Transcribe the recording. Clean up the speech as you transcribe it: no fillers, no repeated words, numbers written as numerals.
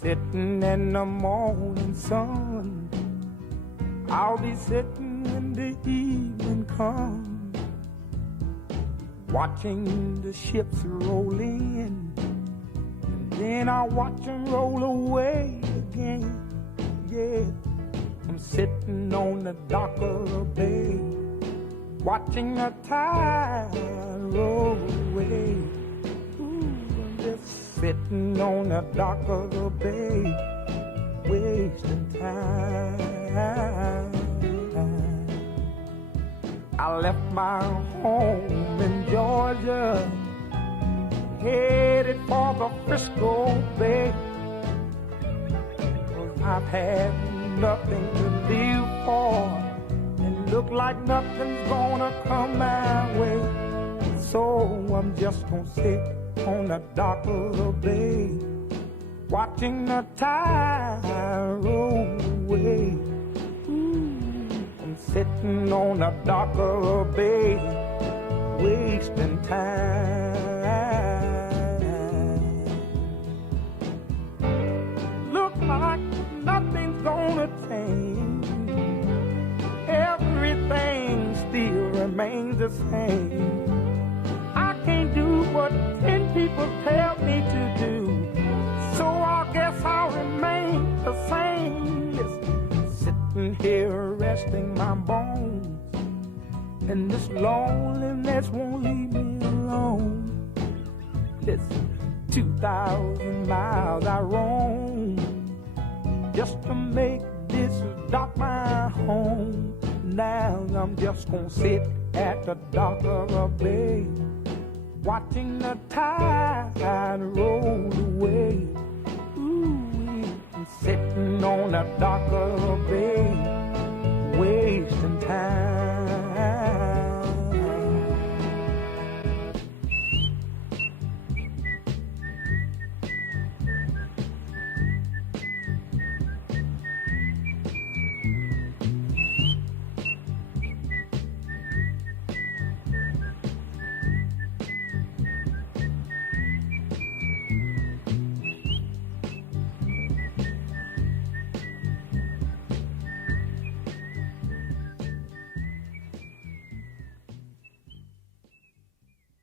sitting in the morning sun. I'll be sitting when the evening comes, watching the ships roll in, and then I'll watch them roll away again. Yeah, I'm sitting on the dock of the bay, watching the tide roll away. Ooh, I'm just sitting on the dock of the bay, wasting time. I left my home in Georgia, headed for the Frisco Bay, 'cause I've had nothing to live for, and look like nothing's gonna come my way. So I'm just gonna sit on the dock of the bay, watching the tide roll away. I'm sitting on the dock of the bay, wasting time. Look like nothing's gonna change, everything still remains the same. I can't do what 10 people tell me to do, so I guess I'll remain the same. Listen, sitting here resting my bones, and this loneliness won't leave me alone. Listen, 2,000 miles I roam just to make this dock my home. Now I'm just gonna sit at the dock of the bay, watching the tide roll away. Ooh, I'm sitting on the dock of the